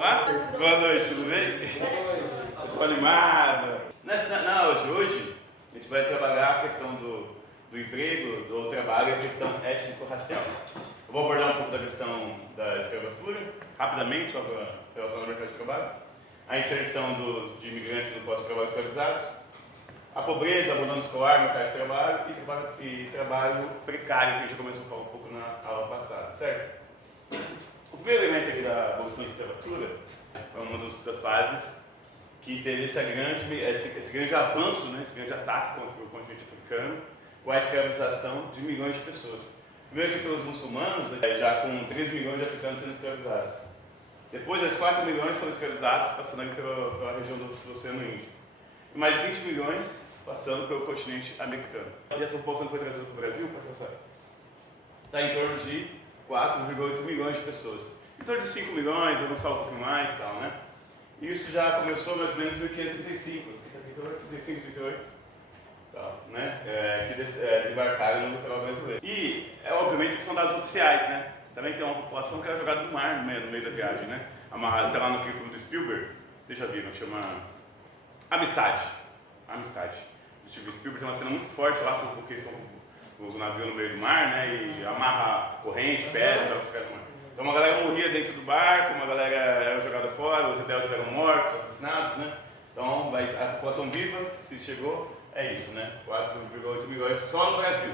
Vamos lá? Boa noite, tudo bem? Eu estou animado. Na aula de hoje, a gente vai trabalhar a questão do emprego, do trabalho e a questão étnico-racial. Eu vou abordar um pouco da questão da escravatura, rapidamente, só para relacionar ao mercado de trabalho, a inserção de imigrantes no pós-trabalho escravizados, a pobreza, abandono escolar, mercado de trabalho e trabalho precário, que a gente já começou a falar um pouco na aula passada, certo? O primeiro elemento aqui da abolição da escravatura é uma das fases que teve esse grande avanço, né, esse grande ataque contra o continente africano, com a escravização de milhões de pessoas. Primeiro que pelos muçulmanos, já com 13 milhões de africanos sendo escravizados. Depois, os 4 milhões foram escravizados, passando aqui pela região do Oceano Índico. E mais 20 milhões passando pelo continente americano. E essa população que foi trazida para o Brasil, professor, está em torno de 4,8 milhões de pessoas. Em torno de 5 milhões, vamos falar um pouquinho mais e tal, né? E isso já começou mais ou menos em 1535, 35, 38, tal, né? Que desembarcaram no litoral brasileiro. E, obviamente, são dados oficiais, né? Também tem uma população que era jogada no mar no meio da viagem, né? Amarrada, está lá no filme do Spielberg, vocês já viram, chama Amistade. O Steven Spielberg tem uma cena muito forte lá, porque eles estão com o navio no meio do mar, né? E amarra corrente, pedra, joga os caras no mar. Então uma galera morria dentro do barco, uma galera era jogada fora, os rebeldes eram mortos, assassinados, né? Então, mas a população viva, se chegou, é isso, né? 4,8 milhões só no Brasil.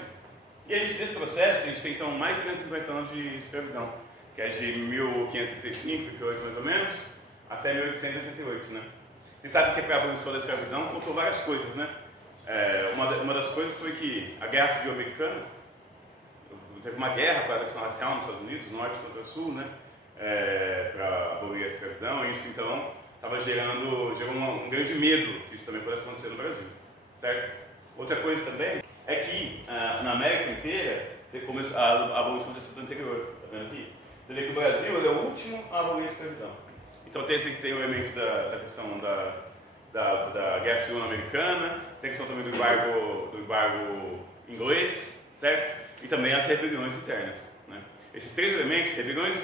E a gente, nesse processo, a gente tem então mais de 350 anos de escravidão, que é de 1535, 38 mais ou menos, até 1888, né? Vocês sabem que a abolição da escravidão contou várias coisas, né? Uma das coisas foi que a Guerra Civil Americana, teve uma guerra para a questão racial nos Estados Unidos, norte contra o sul, né? Para abolir a escravidão, e isso então gerou um grande medo que isso também pudesse acontecer no Brasil, certo? Outra coisa também é que na América inteira você começou a abolição tinha sido anterior, tá vendo aqui? Você vê que o Brasil é o último a abolir a escravidão. Então tem o elemento da questão da Guerra Civil Americana, tem a questão também do embargo inglês, certo? E também as rebeliões internas, né? Esses três elementos, rebeliões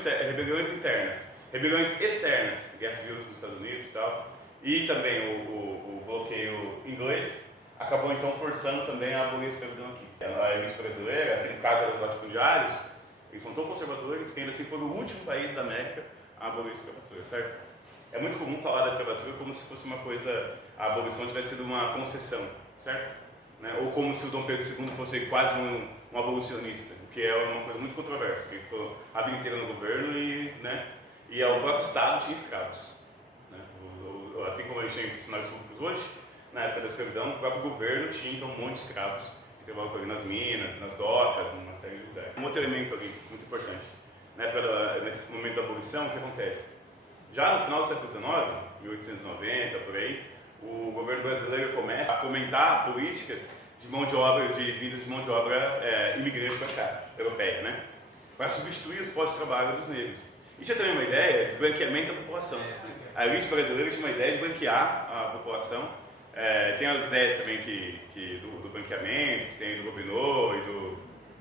internas, rebeliões externas, Guerra Civil dos Estados Unidos e tal, e também o bloqueio inglês, acabou então forçando também a abolir a escravidão aqui. A elite brasileira, aqui no caso os latifundiários, eles são tão conservadores que ainda assim foram o último país da América a abolir a escravatura, certo? É muito comum falar da escravatura como se fosse uma coisa, a abolição tivesse sido uma concessão, certo? Né? Ou como se o Dom Pedro II fosse quase um abolicionista, o que é uma coisa muito controversa, porque ele ficou a vida inteira no governo e o próprio Estado tinha escravos, né? Assim como a gente tem funcionários públicos hoje, na época da escravidão, o próprio governo tinha então um monte de escravos que trabalhavam ali nas minas, nas docas, numa série de lugares. Um outro elemento ali, muito importante, né? Nesse momento da abolição, o que acontece? Já no final do século XIX, 1890, por aí, o governo brasileiro começa a fomentar políticas de mão de obra, vinda de mão de obra imigrante para cá, europeia, né? Para substituir os postos de trabalho dos negros. E tinha também uma ideia de branqueamento da população. A elite brasileira tinha uma ideia de branquear a população. Tem as ideias também do branqueamento, que tem do Gobineau e do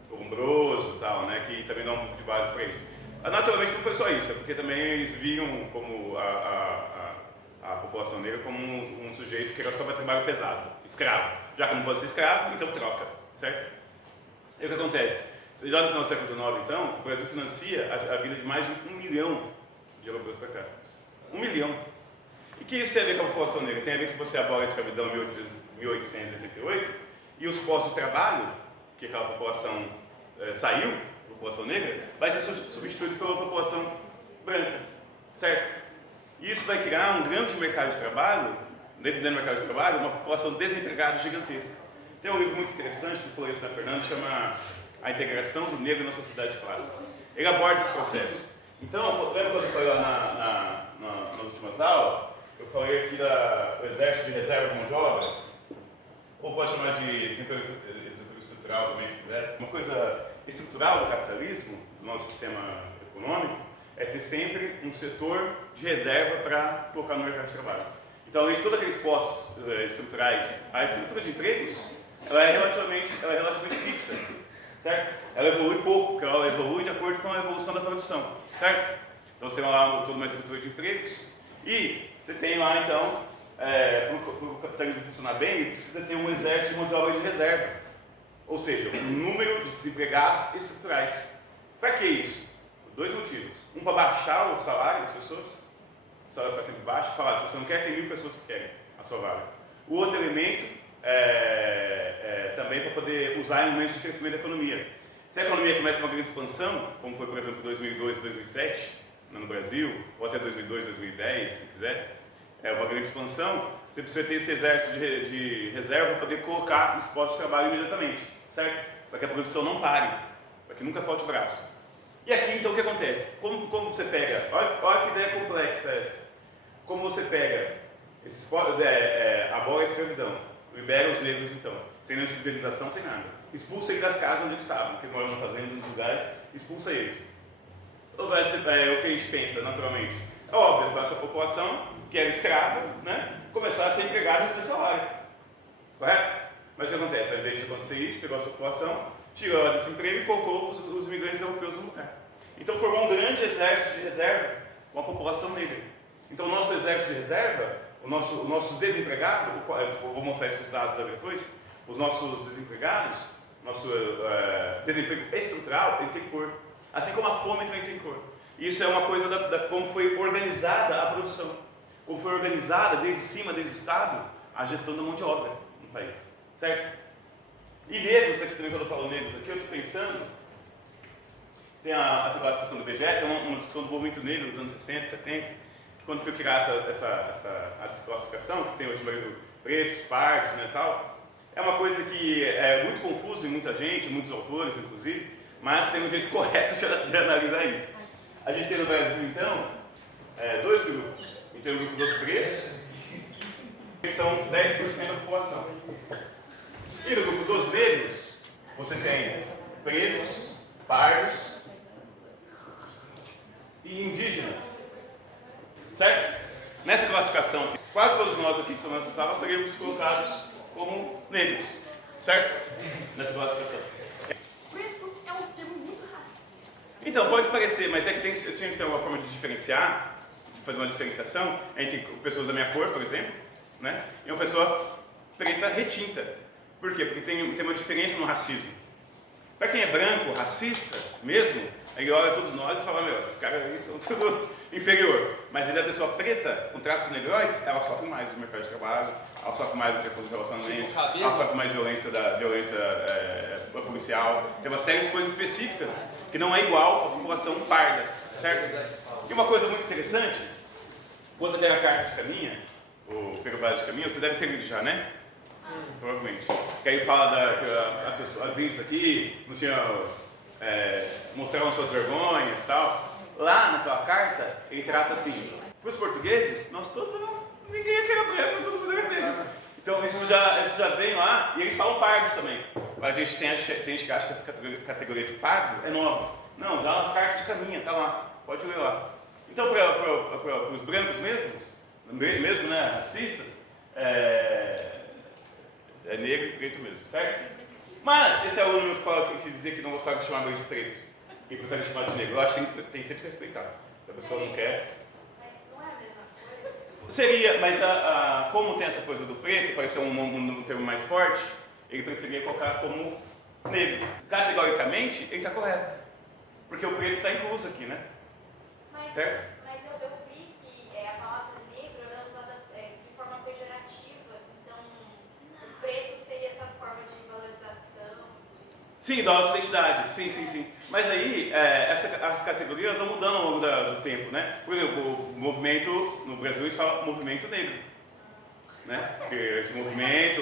Lombroso e tal, né? Que também dá um pouco de base para isso. Naturalmente não foi só isso, é porque também eles viam como a população negra como um sujeito que era só para trabalho pesado, escravo. Já que não pode ser escravo, então troca, certo? E o que acontece? Já no final do século XIX, então, o Brasil financia a vida de mais de 1 milhão de europeus para cá. 1 milhão. E o que isso tem a ver com a população negra? Tem a ver que você abole a escravidão em 1888 e os postos de trabalho, que aquela população saiu, a população negra, vai ser substituído pela população branca, certo? E isso vai criar um grande mercado de trabalho, dentro do mercado de trabalho, uma população desempregada gigantesca. Tem um livro muito interessante do Florestan Fernandes, chama A Integração do Negro na Sociedade de Classes. Ele aborda esse processo. Então, lembra quando eu falei lá nas últimas aulas, eu falei aqui do exército de reserva de mão de obra, ou pode chamar de desemprego estrutural também, se quiser. Uma coisa estrutural do capitalismo, do nosso sistema econômico, é ter sempre um setor de reserva para colocar no mercado de trabalho. Então, além de todos aqueles postos estruturais, a estrutura de empregos ela é relativamente fixa, certo? Ela evolui pouco, porque ela evolui de acordo com a evolução da produção, certo? Então você tem lá toda uma estrutura de empregos e você tem lá então, para o capitalismo funcionar bem, precisa ter um exército de mão de obra de reserva. Ou seja, um número de desempregados estruturais. Para que isso? Por dois motivos. Um, para baixar o salário das pessoas, o salário ficar sempre baixo, falar, se você não quer, tem 1000 pessoas que querem a sua vaga. O outro elemento também para poder usar em momentos de crescimento da economia. Se a economia começa uma grande expansão, como foi, por exemplo, 2002 e 2007, no Brasil, ou até 2002, 2010, se quiser, uma grande expansão, você precisa ter esse exército de reserva para poder colocar nos postos de trabalho imediatamente, certo? Para que a produção não pare, para que nunca falte braços. E aqui, então, o que acontece? Como você pega, olha que ideia complexa essa, como você pega, abola a escravidão, libera os negros, então, sem nenhuma tipo de indenização, sem nada, expulsa eles das casas onde eles estavam, porque eles moram na fazenda, nos lugares, expulsa eles. Ou vai ser o que a gente pensa, naturalmente? É óbvio, só essa população que era escrava, né, começar a ser empregada e receber salário. Correto? Mas o que acontece? Ao invés de acontecer isso, pegou essa população, tirou ela desse emprego e colocou os imigrantes europeus no lugar. Então formou um grande exército de reserva com a população negra. Então o nosso exército de reserva, os nossos desempregados, eu vou mostrar isso com os dados depois, os nossos desempregados, nosso desemprego estrutural, ele tem cor. Assim como a fome também tem cor. Isso é uma coisa como foi organizada a produção. Como foi organizada desde cima, desde o Estado, a gestão da mão de obra no país. Certo? E negros, aqui também quando eu falo negros, aqui eu estou pensando, tem essa classificação do IBGE, tem uma discussão do movimento negro dos anos 60, 70, que quando foi criar essa classificação, que tem hoje no Brasil pretos, pardos, né, tal, é uma coisa que é muito confusa em muita gente, muitos autores inclusive, mas tem um jeito correto de analisar isso. A gente tem no Brasil, então, dois grupos. A gente tem o grupo dos pretos, que são 10% da população. E no grupo dos negros, você tem pretos, pardos e indígenas. Certo? Nessa classificação, quase todos nós aqui que somos nessa sala seríamos colocados como negros. Certo? Nessa classificação. Então, pode parecer, mas é que tinha que ter uma forma de diferenciar, de fazer uma diferenciação entre pessoas da minha cor, por exemplo, né, e uma pessoa preta retinta. Por quê? Porque tem uma diferença no racismo. Para quem é branco, racista mesmo, ele olha todos nós e fala, esses caras aí são tudo inferior. Mas ele é a pessoa preta, com traços negroides, ela sofre mais no mercado de trabalho, ela sofre mais na questão dos relacionamentos, ela sofre mais violência policial, tem uma série de coisas específicas que não é igual à população parda, certo? E uma coisa muito interessante, você tem a carta de caminha, o Perovado de Caminha, você deve ter lido já, né? Provavelmente. Que aí fala que as pessoas, as índias aqui, não tinham, mostravam suas vergonhas e tal. Lá naquela carta, ele trata assim, para os portugueses, nós todos, ninguém aqui era branco, todo mundo era negro. Então isso já vem lá, e eles falam pardos também. A gente tem gente que acha que essa categoria de pardo é nova. Não, já na carta de caminha, tá lá, pode ler lá. Então para os brancos mesmo, né, racistas, é negro e preto mesmo, certo? Mas esse aluno que dizia que não gostava de chamar ele de preto e preferia chamar de negro, eu acho que tem sempre que respeitar. Se a pessoa não quer. Mas não é a mesma coisa? Seria, mas como tem essa coisa do preto, pareceu um termo mais forte, ele preferia colocar como negro. Categoricamente, ele está correto. Porque o preto está incluso aqui, né? Certo? Mas eu vi que a palavra negro é usada de forma pejorativa, então o preto seria essa forma de valorização. Sim, da autoidentidade, sim. Mas aí, as categorias vão mudando ao longo do tempo, né? Por exemplo, o movimento, no Brasil a gente fala movimento negro. Né? Porque esse movimento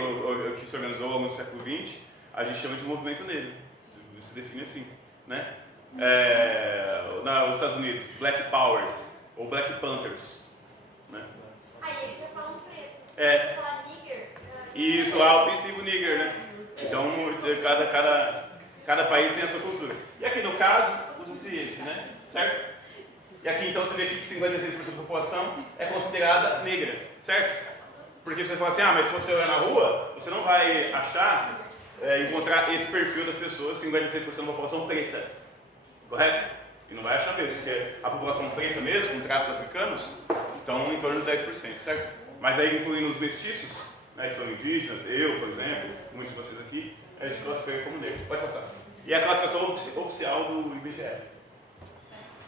que se organizou ao longo do século XX, a gente chama de movimento negro. Se define assim, né? Nos Estados Unidos, Black Powers ou Black Panthers, né? Aí eles já falam pretos. Você fala nigger. Isso, ofensivo nigger, né? Então cada país tem a sua cultura. E aqui no caso, usa-se esse, né? Certo? E aqui então você vê aqui que 56% da população é considerada negra, certo? Porque você fala assim, mas se você olhar na rua, você não vai encontrar esse perfil das pessoas, 56% da população preta. Correto? E não vai achar mesmo, porque a população preta mesmo, com traços africanos, estão em torno de 10%, certo? Mas aí incluindo os mestiços, né, que são indígenas, eu, por exemplo, muitos de vocês aqui, a gente classifica como negro. Pode passar. E a classificação oficial do IBGE.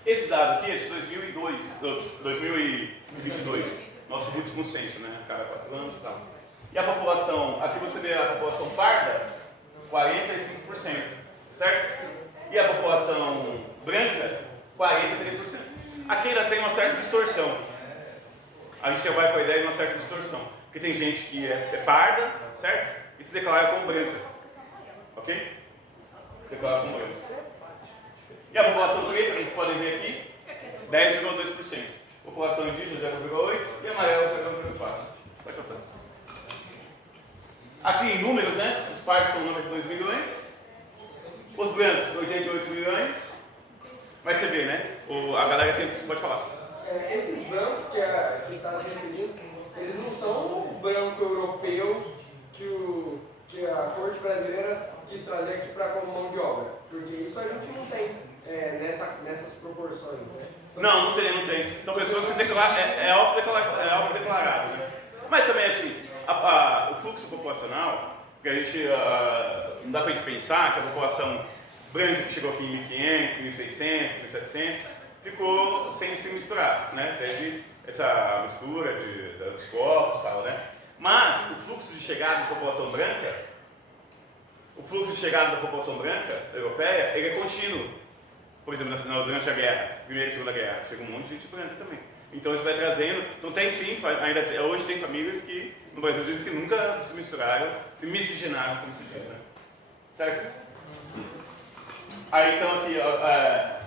Esse dado aqui é de 2022, nosso último censo, né? A cada 4 anos e tal. E a população, aqui você vê a população parda, 45%, certo? E a população branca, 43%. Aqui ainda tem uma certa distorção. A gente já vai com a ideia de uma certa distorção. Porque tem gente que é parda, certo? E se declara como branca. Ok? Se declara como branca. E a população preta, vocês podem ver aqui, 10,2%. População indígena, 0,8%. E amarela, 0,4%. Vai passar. Aqui em números, né? Os pardos são 92 milhões. Os brancos, 88 milhões. Mas você vê, né? A galera tem... Pode falar. Esses brancos que está se referindo, eles não são o branco europeu que a corte brasileira quis trazer aqui para como mão de obra. Porque isso a gente não tem nessas proporções, né? Não tem. São pessoas que se declaram, autodeclarado, né? Mas também assim, o fluxo populacional, que a gente não dá pra gente pensar que a população branca que chegou aqui em 1500, 1600, 1700, ficou sem se misturar, né? Teve essa mistura dos corpos e tal, né? Mas o fluxo de chegada da população branca, europeia, ele é contínuo. Por exemplo, durante a guerra, Primeira e Segunda Guerra, chega um monte de gente branca também. Então isso vai trazendo. Então tem sim, hoje tem famílias que no Brasil dizem que nunca se misturaram, se miscigenaram, como se diz, né? Certo? Aí então aqui,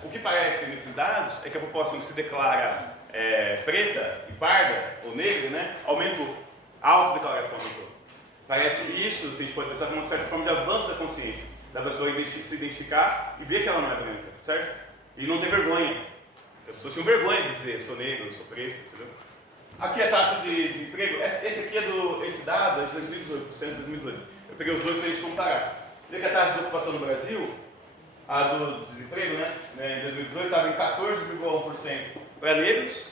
o que parece nesses dados é que a população que se declara preta e parda, ou negra, né, aumentou. A autodeclaração aumentou. Parece isso, a gente pode pensar como uma certa forma de avanço da consciência, da pessoa se identificar e ver que ela não é branca, certo? E não ter vergonha. As pessoas tinham vergonha de dizer, eu sou negro, eu sou preto, entendeu? Aqui a taxa de desemprego, esse aqui esse dado é de 2018, de 2018. Eu peguei os dois para a gente comparar. Vê que a taxa de ocupação no Brasil, a do desemprego, né, em 2018 estava em 14,1% para negros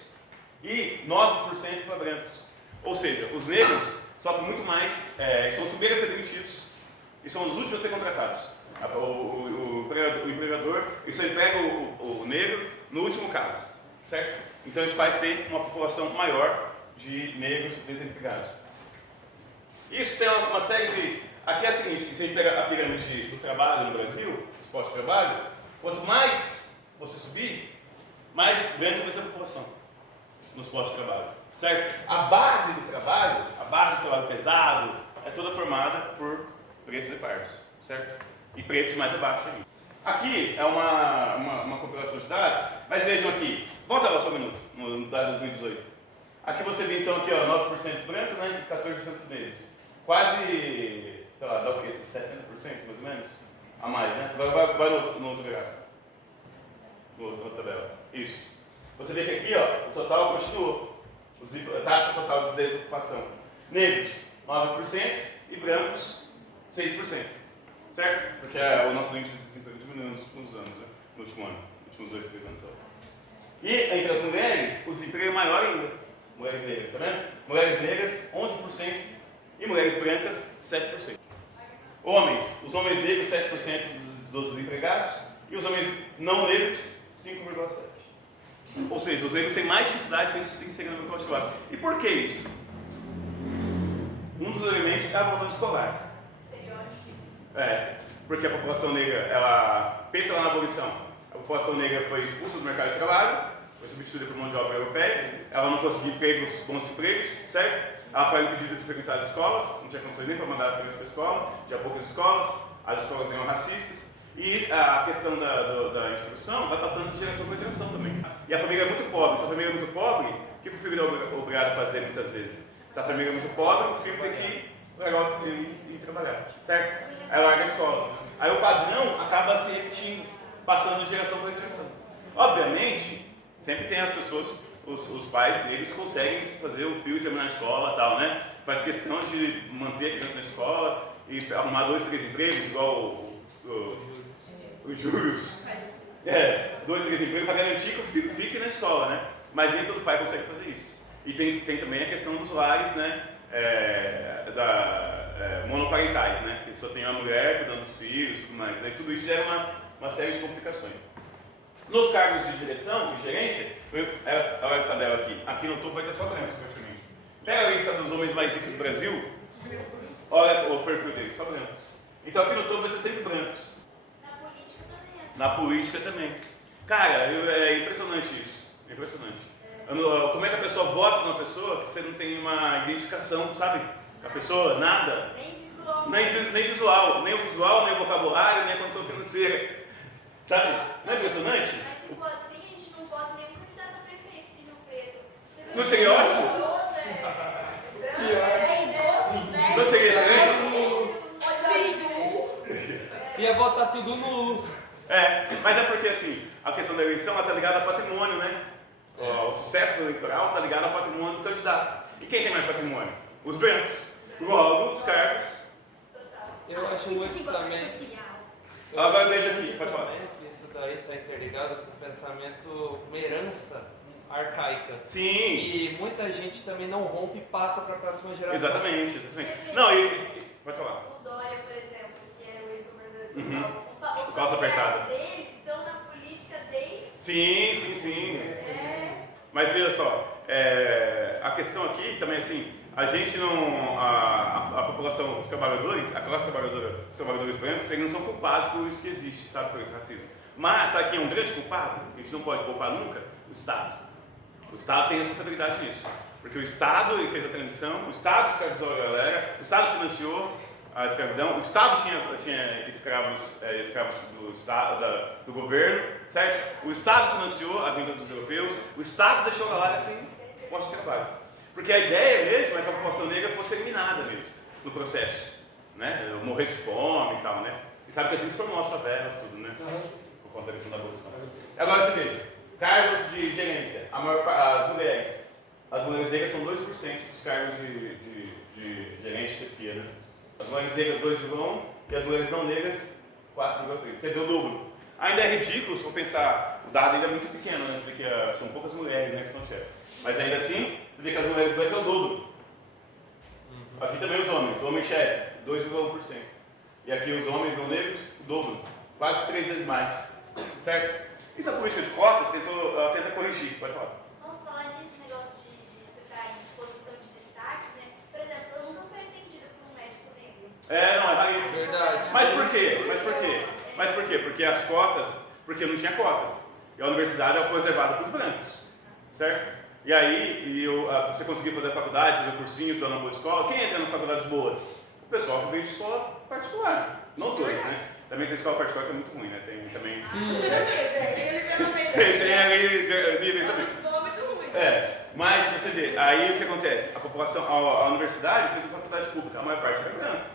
e 9% para brancos. Ou seja, os negros sofrem muito mais, são os primeiros a ser demitidos e são os últimos a ser contratados. O empregador só emprega o negro no último caso, certo? Então isso faz ter uma população maior de negros desempregados. Isso tem uma série de... Aqui é o seguinte, se a gente pegar a pirâmide do trabalho no Brasil, dos postos de trabalho, quanto mais você subir, mais branca vai ser a população nos postos de trabalho, certo? A base do trabalho pesado, é toda formada por pretos e pardos, certo? E pretos mais abaixo ainda. Aqui é uma compilação de dados, mas vejam aqui, volta lá só um minuto, no dado de 2018. Aqui você vê então aqui, ó, 9% brancos, né, e 14% negros. Quase, sei lá, dá o quê? 70% mais ou menos? A mais, né? Vai no outro gráfico. No outra tabela. Isso. Você vê que aqui, ó, o total continuou. A taxa total de desocupação. Negros, 9% e brancos, 6%. Certo? Porque o nosso índice de desemprego diminuiu nos últimos anos, né? No último ano, nos últimos 2, 3 anos. E entre as mulheres, o desemprego é maior ainda. Mulheres negras, tá vendo? Mulheres negras, 11% e mulheres brancas, 7%. Os homens negros, 7% dos desempregados e os homens não negros, 5,7%. Ou seja, os negros têm mais dificuldade para se inserir no mercado de trabalho. E por que isso? Um dos elementos é a abandono escolar. Porque a população negra, ela pensa lá na abolição. A população negra foi expulsa do mercado de trabalho, foi substituída por mão de obra europeia, ela não conseguia bons empregos, certo? Ela foi impedida de frequentar as escolas, não tinha condições nem para mandar a criança para a escola, tinha poucas escolas, as escolas eram racistas, e a questão da instrução vai passando de geração para geração também. E a família é muito pobre. Se a família é muito pobre, o que o filho é obrigado a fazer muitas vezes? Se a família é muito pobre, o filho tem que ir trabalhar, certo? Aí larga a escola. Aí o padrão acaba se repetindo, passando de geração para geração. Obviamente, sempre tem as pessoas, os pais negros conseguem fazer o filho terminar a escola e tal, né? Faz questão de manter a criança na escola e arrumar 2, 3 empregos, igual o Júlio, 2, 3 empregos para garantir que o filho fique na escola, né? Mas nem todo pai consegue fazer isso. E tem também a questão dos lares, né? Monoparentais, né? Que só tem uma mulher cuidando dos filhos e tudo mais, né? E tudo isso gera uma série de complicações. Nos cargos de direção, de gerência, olha a lista dela aqui no topo vai ter só brancos praticamente. Pega a lista dos homens mais ricos do Brasil, olha o perfil deles, só brancos. Então aqui no topo vai ser sempre brancos. Na política também é assim. Na política também. Cara, é impressionante isso. É impressionante. Como é que a pessoa vota numa pessoa que você não tem uma identificação, sabe? A pessoa, nada. Nem visual. Nem o visual, nem o vocabulário, nem a condição financeira. Sabe? Não é impressionante? Mas se for assim, a gente não vota nenhum candidato a prefeito de Rio Preto. Não seria ótimo? É idosos, né? Não seria excelente? Ia botar tudo nulo. Mas é porque assim, a questão da eleição está ligada ao patrimônio, né? O sucesso eleitoral está ligado ao patrimônio do candidato. E quem tem mais patrimônio? Os brancos. Logo, os cargos. Eu acho muito também. Agora veja aqui, pode falar. Que isso daí está interligado com o pensamento, uma herança arcaica. Sim. E muita gente também não rompe e passa para a próxima geração. Exatamente. Não, pode falar. O Dória, por exemplo, que era o ex-governador de São Paulo, os Calça apertada. familiares deles estão na política desde... Sim. Mas veja só, a questão aqui também assim, a gente não, a população, os trabalhadores, a classe trabalhadora, os trabalhadores brancos, eles não são culpados por isso que existe, sabe, por esse racismo. Mas sabe quem é um grande culpado? A gente não pode culpar nunca? O Estado. O Estado tem responsabilidade nisso. Porque o Estado ele fez a transição, o Estado escravizou a galera, o Estado financiou a escravidão, o Estado tinha escravos do governo, certo? O Estado financiou a vinda dos europeus, o Estado deixou a galera sem posto de trabalho. Porque a ideia mesmo é que a população negra fosse eliminada mesmo no processo, né? Morresse de fome e tal, né? E sabe que a gente formou as favelas, tudo, né? Por conta da questão da abolição. Agora você veja, cargos de gerência, as mulheres negras são 2% dos cargos de gerente de chefia, né? As mulheres negras 2,1% e as mulheres não negras 4,3%, quer dizer, o dobro. Ainda é ridículo se for pensar, o dado ainda é muito pequeno, né? Você vê que são poucas mulheres, né, que são chefes. Mas ainda assim, você vê que as mulheres brancas é o dobro. Aqui também os homens chefes, 2,1%. E aqui os homens não negros, o dobro, quase 3 vezes mais. Certo? Isso a política de cotas tenta corrigir, pode falar. Vamos falar nisso, negócio de você estar em posição de destaque, né? Por exemplo, eu nunca fui atendida por um médico negro. Não, é raríssimo. Verdade. Mas por quê? Porque as cotas, porque não tinha cotas. E a universidade ela foi reservada para os brancos, certo? E aí, você conseguir fazer a faculdade, fazer cursinhos, estudar numa boa escola, quem entra nas faculdades boas? O pessoal que vem de escola particular. Não todos, né? Também tem escola particular que é muito ruim, né? Tem também... Com certeza, tem ali níveis também. muito bom, muito ruim. Mas você vê, aí o que acontece? A universidade fez a faculdade pública, a maior parte era branca.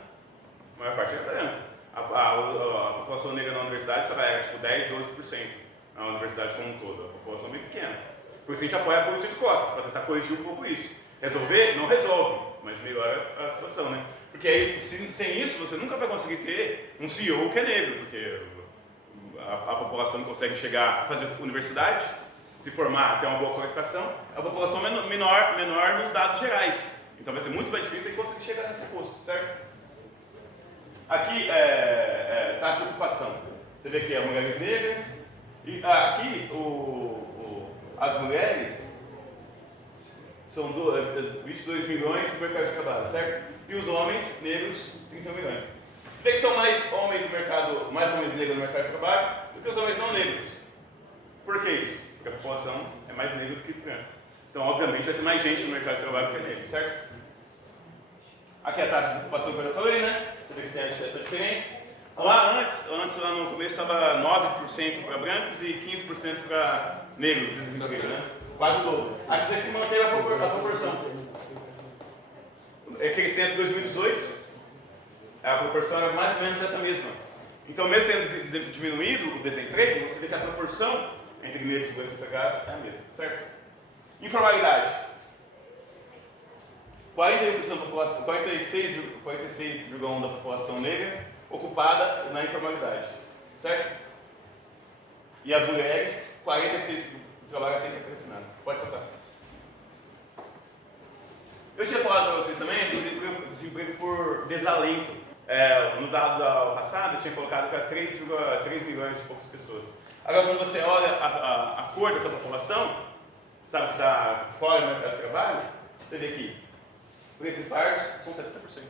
A população negra na universidade só era tipo 10, 12%. A universidade como um todo, a população bem pequena. Por isso a gente apoia a política de cotas, para tentar corrigir um pouco isso. Resolver? Não resolve, mas melhora a situação, né? Porque aí, sem isso, você nunca vai conseguir ter um CEO que é negro, porque a população não consegue chegar a fazer universidade, se formar, ter uma boa qualificação, a população menor nos dados gerais. Então vai ser muito mais difícil conseguir chegar nesse posto, certo? Aqui taxa de ocupação. Você vê aqui as mulheres negras, e aqui as mulheres são 22 milhões no mercado de trabalho, certo? E os homens negros, 30 milhões. Vê que são mais homens negros no mercado de trabalho do que os homens não negros. Por que isso? Porque a população é mais negra do que branca. Então, obviamente, vai ter mais gente no mercado de trabalho que é negro, certo? Aqui é a taxa de ocupação que eu já falei, né? Você vê que tem essa diferença. Lá no começo, estava 9% para brancos e 15% para negros de desemprego, né? Quase o dobro. Aqui você vê que se manteve a proporção. Crescente em 2018, a proporção era mais ou menos essa mesma. Então, mesmo tendo diminuído o desemprego, você vê que a proporção entre negros e brancos empregados é a mesma, certo? Informalidade. 41% da população, 46,1% da população negra ocupada na informalidade, certo? E as mulheres, 46% do trabalho é sem carteira assinada. Pode passar. Eu tinha falado para vocês também do desemprego por desalento. No dado do passado, eu tinha colocado que era 3 milhões de poucas pessoas. Agora, quando você olha a cor dessa população, sabe que está fora do mercado de trabalho, você vê aqui, pretos e pardos são 70%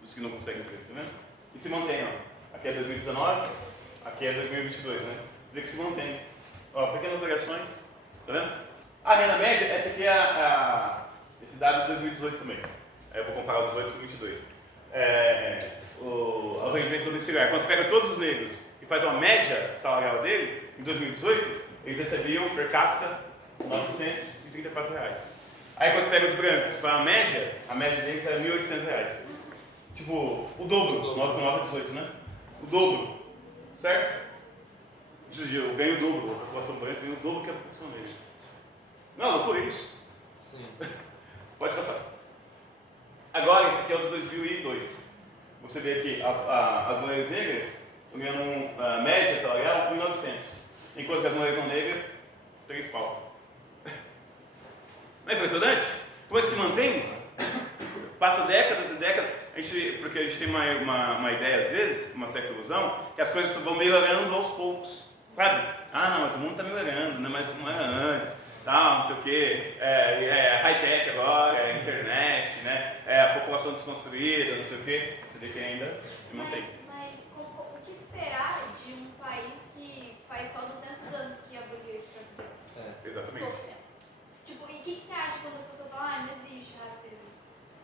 dos que não conseguem emprego, tá vendo? E se mantém, ó. Aqui é 2019, aqui é 2022, né? Você vê que se mantém. Ó, pequenas variações, tá vendo? A renda média, essa aqui é esse dado de 2018 também. Eu vou comparar o 18 com o 22. O rendimento domiciliar. Quando você pega todos os negros e faz uma média salarial dele, em 2018, eles recebiam per capita R$934. Aí quando você pega os brancos e faz a média deles era R$1.800. Tipo, o dobro, 9 a 18, né? O dobro, certo? Eu ganho o dobro, a população branca ganha o dobro que a população negra. Não, por isso. Sim. Pode passar. Agora, esse aqui é o de 2002. Você vê aqui, as mulheres negras estão ganhando média salarial 1.900, enquanto que as mulheres não negras, 3 pau. Não é impressionante? Como é que se mantém? Passa décadas e décadas, porque a gente tem uma ideia às vezes, uma certa ilusão, que as coisas vão melhorando aos poucos, sabe? Ah, não, mas o mundo está melhorando, não é mais como era antes, tal, não sei o quê, high-tech agora, internet, né? A população desconstruída, não sei o quê, você vê que ainda se mantém. Mas o que esperar de um país que faz só 200 anos que aboliu a escravidão? Exatamente. Tipo, e o que você acha quando as pessoas falam, não existe racismo?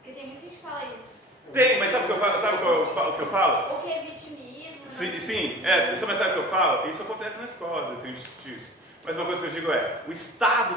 Porque tem muita gente que fala isso. Tem, mas sabe o que eu falo? Sabe o que eu falo? Ou que é vitimismo. Sim, mas sabe o que eu falo? Isso acontece na escola, às vezes tem discutir isso. Mas uma coisa que eu digo é, o Estado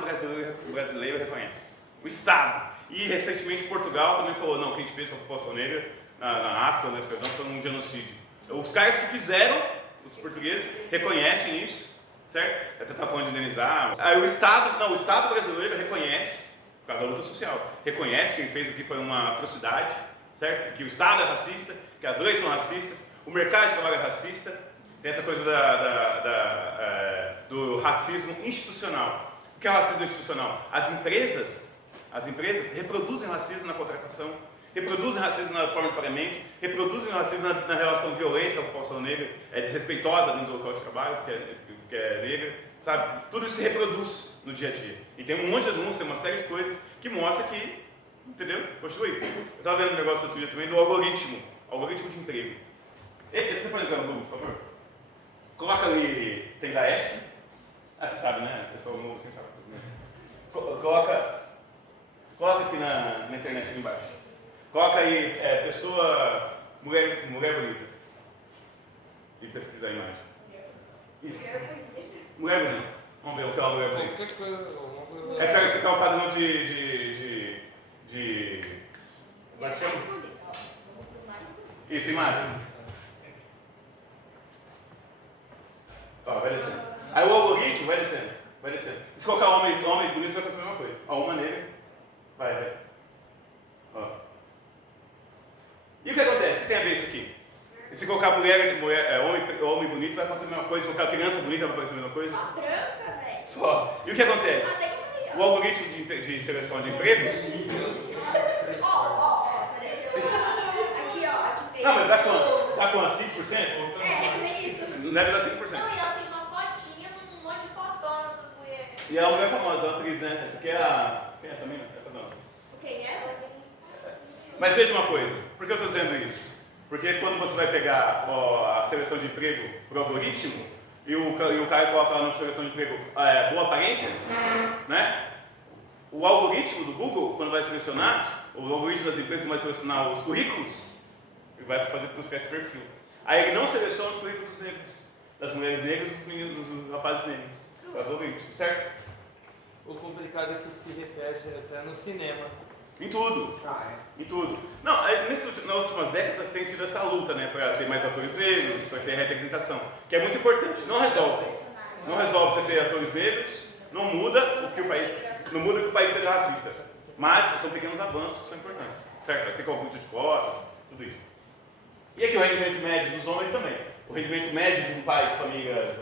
brasileiro reconhece. O Estado. E recentemente Portugal também falou, não, o que a gente fez com a população negra na África, na escravidão, foi um genocídio. Os caras que fizeram, os portugueses, reconhecem isso, certo? Até tá falando de indenizar. Aí o Estado brasileiro reconhece, por causa da luta social, reconhece que o que fez aqui foi uma atrocidade, certo? Que o Estado é racista, que as leis são racistas, o mercado de trabalho é racista, tem essa coisa do racismo institucional. O que é o racismo institucional? As empresas reproduzem racismo na contratação, reproduzem racismo na forma de pagamento, reproduzem racismo na relação violenta com a população negra, desrespeitosa dentro do local de trabalho, porque é negra, sabe? Tudo isso se reproduz no dia a dia. E tem um monte de denúncia, uma série de coisas que mostra que, entendeu? Continue. Eu estava vendo um negócio outro dia também do algoritmo de emprego. Você pode entrar no Google, por favor? Coloca ali, tem da ESC. Você sabe, né? O pessoal novo, sem saber tudo, né? Coloca aqui na internet ali embaixo. Coloca aí, mulher bonita. E pesquisar a imagem. Isso. Mulher bonita. Vamos ver o que é uma mulher bonita. Qualquer coisa, Eu quero explicar o padrão Como é que chama? Isso, imagens. Ó, vai descendo. Aí o algoritmo vai descendo. Se colocar homens bonitos, vai acontecer a mesma coisa. Ó, uma negra. Vai. Ó. E o que acontece? O que tem a ver isso aqui? E se colocar homem bonito, vai acontecer a mesma coisa. Se colocar criança bonita, vai acontecer a mesma coisa. Só branca, velho. Só. E o que acontece? O algoritmo de seleção de empregos. Apareceu. Aqui, aqui fez. Não, mas dá quanto? Dá quanto? 5%? Nem isso. Não deve dar 5%. Não, e ela tem uma fotinha num monte de fotona das mulheres. E é uma mulher famosa, uma atriz, né? Essa aqui é a. Quem é essa menina? É famosa. Quem é essa? Mas veja uma coisa, por que eu estou dizendo isso? Porque quando você vai pegar a seleção de emprego para o algoritmo e o cara coloca lá na seleção de emprego boa aparência, né? O algoritmo do Google, quando vai selecionar, o algoritmo das empresas vai selecionar os currículos, ele vai fazer buscar esse perfil. Aí ele não seleciona os currículos dos negros, das mulheres negras, dos meninos, dos rapazes negros, por causa do algoritmo, certo? O complicado é que se repete até no cinema. Em tudo. Em tudo. Não, nas últimas décadas tem tido essa luta, né, para ter mais atores negros, para ter representação, que é muito importante. Não resolve você ter atores negros, não muda que o país seja racista. Mas são pequenos avanços que são importantes, certo? Assim como o aumento de cotas, tudo isso. E aqui o rendimento médio dos homens também. O rendimento médio de um pai de família,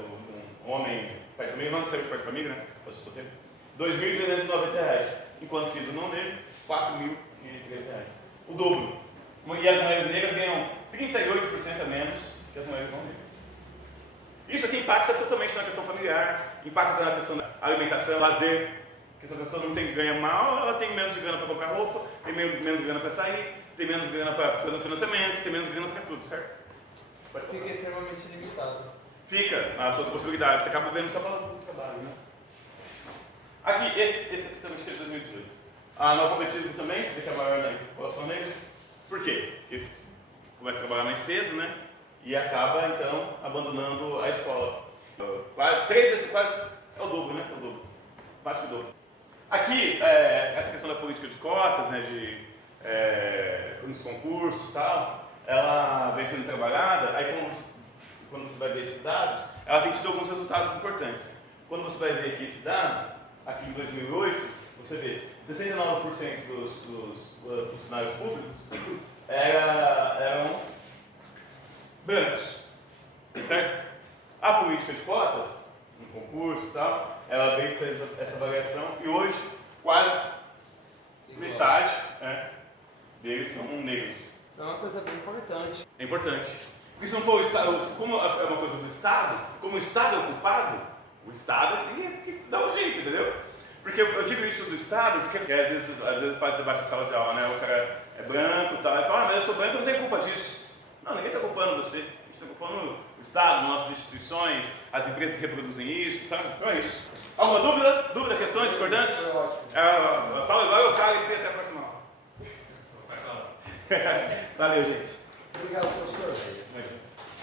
um homem, pai de família, não necessariamente pai de família, né? Você solteiro, R$2.390, enquanto que do não negro, R$4.500. O dobro. E as mulheres negras ganham 38% a menos que as mulheres não negras. Isso aqui impacta totalmente na questão familiar, impacta na questão da alimentação, lazer, que essa pessoa não tem ganha mal, ela tem menos de grana para comprar roupa, tem menos grana para sair, tem menos grana para fazer um financiamento, tem menos grana para tudo, certo? Fica extremamente limitado. Fica nas suas possibilidades, você acaba vendo só pelo trabalho, né? Aqui, esse aqui também acho que é de 2018. Analfabetismo também, você tem que trabalhar na população negra. Por quê? Porque começa a trabalhar mais cedo, né? E acaba, então, abandonando a escola. Quase é o dobro, né? É o dobro. Mais que o dobro. Aqui, essa questão da política de cotas, né? Nos concursos e tal, ela vem sendo trabalhada, aí quando você vai ver esses dados, ela tem tido alguns resultados importantes. Quando você vai ver aqui esse dado, aqui em 2008, você vê 69% dos funcionários públicos eram brancos, certo? A política de cotas, no concurso e tal, ela veio e fez essa variação e hoje quase metade deles são negros. Isso é uma coisa bem importante. É importante. Porque se não for o Estado, como é uma coisa do Estado, como o Estado é ocupado, o Estado é que tem que dar o jeito, entendeu? Porque eu digo isso do Estado, porque às vezes faz debate em sala de aula, né? O cara é branco e tal, e fala, mas eu sou branco, eu não tenho culpa disso. Não, ninguém está culpando você. A gente está culpando o Estado, nossas instituições, as empresas que reproduzem isso, sabe? Então é isso. Alguma dúvida? Dúvida, questões, discordâncias? Fala agora, eu caio e até a próxima aula. Valeu, gente. Obrigado, professor.